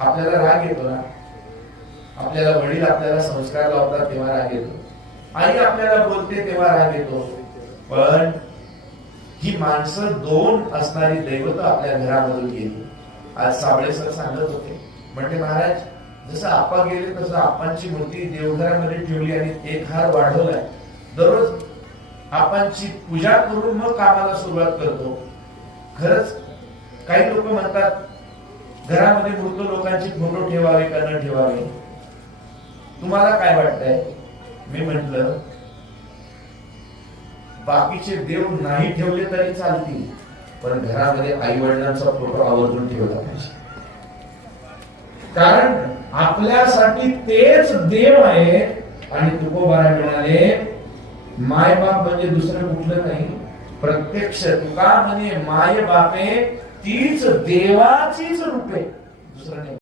आपल्याला राग येतो ना, आपल्याला वडील आपल्याला संस्कार लावतात तेव्हा राग येतो, आई आपल्याला बोलते तेव्हा राग येतो. पण ही माणसं दोन असणारी दैवत आपल्या घरामधून गेली. आज साबळे सर सांगत होते, म्हणजे महाराज जसं आप्पा गेले तसं आप्पांची मूर्ती देवघरामध्ये ठेवली आणि एक हार वाढवलाय. दररोज आप्पांची पूजा करून मग कामाला सुरुवात करतो. खरंच काही लोक म्हणतात घरामध्ये मृत लोकांची फोटो ठेवावे का न ठेवावे, तुम्हाला काय वाटतंय? मी म्हटलं बाकीचे देव नाही ठेवले तरी चालतील, पण घरामध्ये आई वडिलांचा फोटो आवर्जून ठेवला पाहिजे. कारण आपल्यासाठी तेच देव आहे. आणि तुकोबारा म्हणाले माय बाप म्हणजे दुसरं कुठलं नाही, प्रत्यक्ष तुका म्हणे माय बापे तीच देवाचीच रूपे, दुसरं नाही.